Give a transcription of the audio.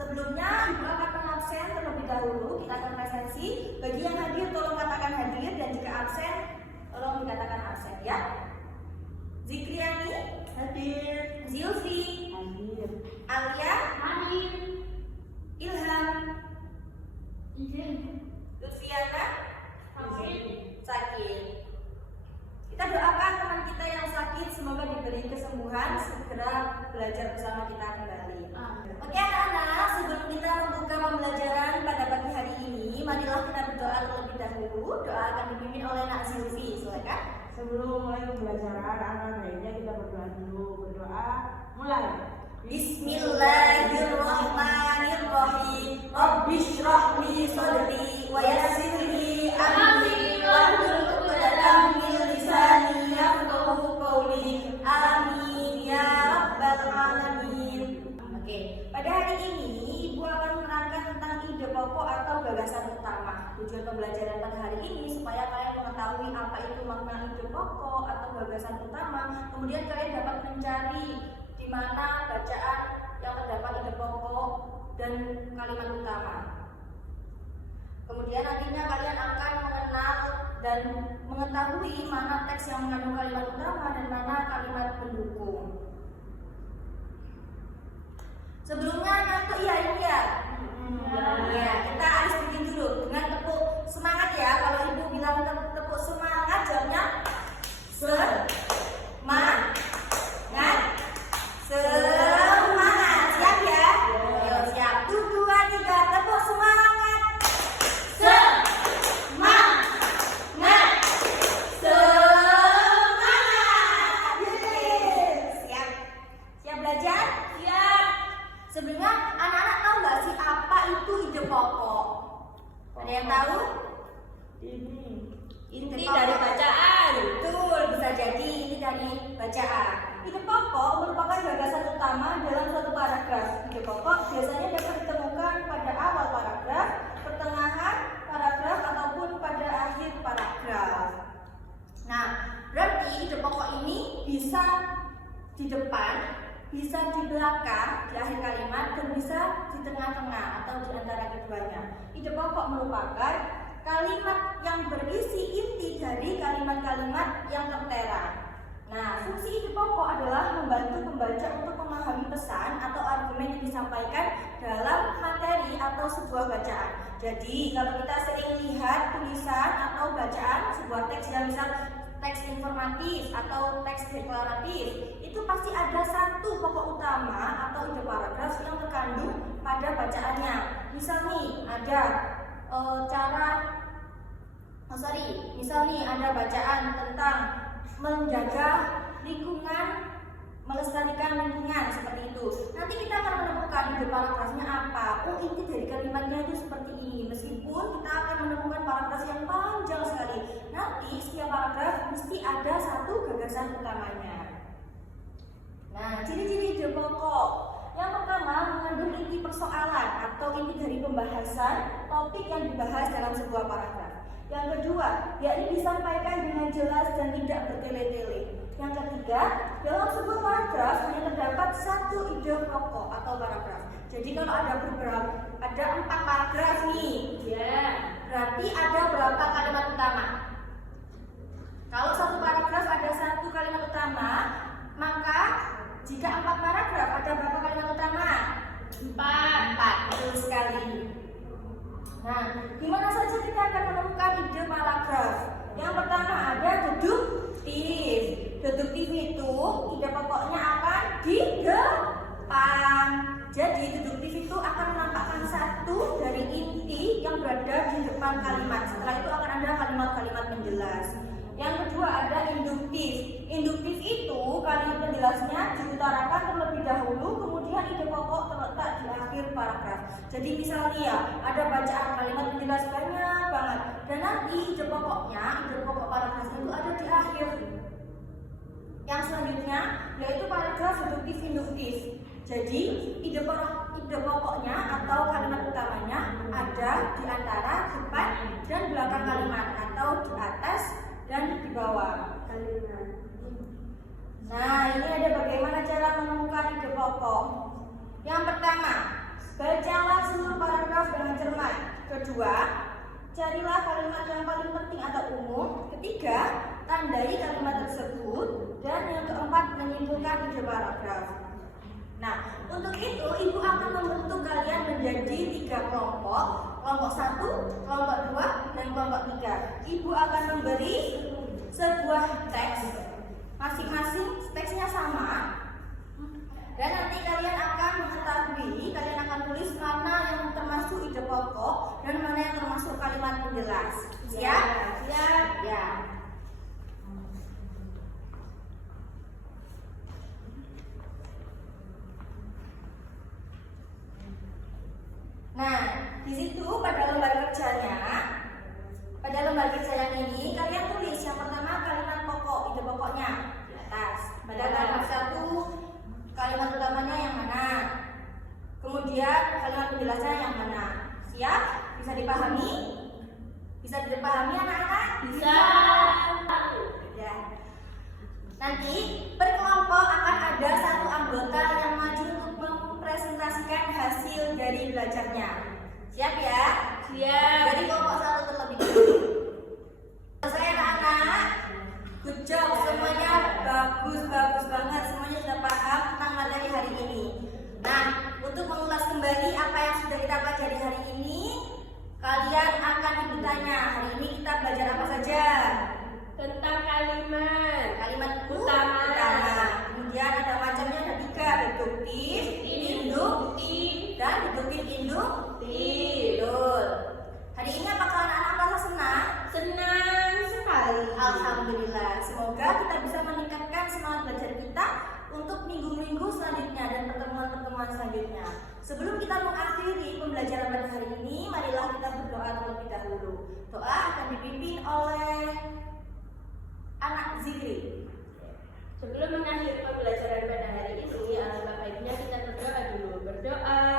Sebelumnya Ibu akan mengabsen terlebih dahulu. Kita akan presensi. Bagi yang hadir tolong katakan hadir, dan jika absen tolong dikatakan absen ya. Zikriani hadir, Zilfi Hadir. Alia Hadir. Ilham Izin. Lutfiana Sakit. sakit. Kita doakan teman kita yang sakit semoga diberi kesembuhan, segera belajar bersama kita kembali. Oke anak-anak, sebelum kita membuka pembelajaran pada pagi hari ini, marilah kita berdoa terlebih dahulu. Doa akan dipimpin oleh Nak Zilfi, silakan. Sebelum mulai pembelajaran, alangkah baiknya kita berdoa dulu. Berdoa, mulai. Bismillahirrahmanirrahim. Rabbishrah li sadri wa yassir li amri wahlul 'uqdatam min lisani yafqahu qawli. Amin ya rabbal alamin. Oke, pada hari ini Ibu akan menerangkan tentang ide pokok atau gagasan utama. Tujuan pembelajaran pada hari ini supaya kalian mengetahui apa itu makna ide pokok atau gagasan utama. Kemudian kalian dapat mencari di mana bacaan yang terdapat ide pokok dan kalimat utama. Kemudian nantinya kalian akan mengenal dan mengetahui mana teks yang mengandung kalimat utama dan mana kalimat pendukung. Sebelumnya ngantuk ya ini ya? Ya, kita harus bikin dulu dengan tepuk semangat ya. Kalau Ibu bilang tepuk semangat, jawabnya semangat. Semangat, siap ya? Ayo siap. 1, 2, 3, tepuk semangat. Semangat. Semangat. Yes. Siap. Siap belajar? Siap. Sebelumnya anak-anak tahu nggak sih apa itu ide pokok? Ada yang tahu? Inti dari bacaan. Betul, bisa jadi ini dari bacaan. Ide pokok merupakan gagasan utama dalam suatu paragraf. Ide pokok biasanya dapat ditemukan pada awal paragraf, pertengahan paragraf, ataupun pada akhir paragraf. Nah, berarti ide pokok ini bisa di depan, bisa di belakang, di akhir kalimat, dan bisa di tengah-tengah atau di antara keduanya. Ide pokok merupakan kalimat yang berisi inti dari kalimat-kalimat yang tertera. Nah, fungsi ide pokok adalah membantu pembaca untuk memahami pesan atau argumen yang disampaikan dalam materi atau sebuah bacaan. Jadi, kalau kita sering lihat tulisan atau bacaan sebuah teks yang misal teks informatif atau teks deklaratif, itu pasti ada satu pokok utama atau ide paragraf yang terkandung pada bacaannya. Misal nih, ada misal nih ada bacaan tentang menjaga lingkungan, melestarikan lingkungan seperti itu. Nanti kita akan menemukan ide paragrafnya apa. Oh, inti dari kalimatnya itu seperti ini. Meskipun kita akan menemukan paragraf yang panjang sekali. Nanti setiap paragraf mesti ada satu gagasan utamanya. Nah, ciri-ciri ide pokok. Yang pertama, mengandung inti persoalan atau inti dari pembahasan topik yang dibahas dalam sebuah paragraf. Yang kedua, yakni disampaikan dengan jelas dan tidak bertele-tele. Yang ketiga, dalam sebuah paragraf hanya terdapat satu ide pokok atau paragraf. Jadi kalau ada 4 paragraf nih, berarti ada berapa kalimat utama? Kalau satu paragraf ada satu kalimat utama, maka jika 4 paragraf ada berapa kalimat utama? 4, betul sekali. Nah, di mana saja kita akan menemukan ide paragraf? Yang pertama ada deduktif. Deduktif itu ide pokoknya akan di depan. Jadi deduktif itu akan menampakkan satu dari inti yang berada di depan kalimat. Setelah itu akan ada kalimat-kalimat penjelas. Yang kedua ada induktif. Induktif itu kalimat penjelasnya diutarakan terlebih dahulu, kemudian ide pokok terletak di akhir paragraf. Jadi misalnya ya, ada bacaan kalimat penjelas banyak banget, dan nanti ide pokok paragraf itu ada di akhir. Yang selanjutnya yaitu paragraf deduktif induktif. Jadi ide pokoknya atau kalimat utamanya ada di antara depan dan belakang kalimat, atau di atas dan di bawah kalimat. Nah, ini ada bagaimana cara menemukan ide pokok. Yang pertama, baca kedua, carilah kalimat yang paling penting atau umum. Ketiga, tandai kalimat tersebut. Dan yang keempat, menyimpulkan ide paragraf. Nah, untuk itu ibu akan membentuk kalian menjadi 3 kelompok. Kelompok 1, kelompok 2, dan kelompok 3. Ibu akan memberi sebuah teks. Masing-masing teksnya sama. Dan nanti kalian akan mengetahui, kalian akan tulis mana yang termasuk ide pokok dan mana yang termasuk kalimat penjelas. Siap? Siap? Ya. Nah, di situ pada lembar kerja yang ini kalian tulis yang pertama kalimat pokok, ide pokoknya di atas. Pada kalimat 1 kalimat utamanya yang mana? Kemudian kalimat penjelasannya yang mana? Siap? Bisa dipahami? Bisa dipahami anak-anak? Bisa. Ya. Nanti per kelompok akan ada 1 anggota yang maju untuk mempresentasikan hasil dari belajarnya. Siap ya? Siap. Jadi kelompok 1 terlebih dahulu. Selesai anak-anak? Good job, semuanya bagus banget. Semuanya sudah paham tentang materi hari ini. Nah, untuk mengulas kembali apa yang sudah kita pelajari hari ini, kalian akan ditanya. Hari ini kita belajar apa saja? Tentang kalimat utama. Kemudian ada macamnya, ada 3, deduktif, induktif, dan deduktif induktif. Betul. Hari ini apakah anak-anak merasa senang? Senang sekali. Alhamdulillah. Semoga kita bisa meningkatkan semangat belajar kita untuk minggu-minggu selanjutnya dan pertemuan-pertemuan selanjutnya. Sebelum kita mengakhiri pembelajaran pada hari ini, marilah kita berdoa terlebih dahulu. Doa akan dipimpin oleh anak Zikri. Sebelum mengakhiri pembelajaran pada hari ini, alangkah baiknya kita berdoa dulu. Berdoa.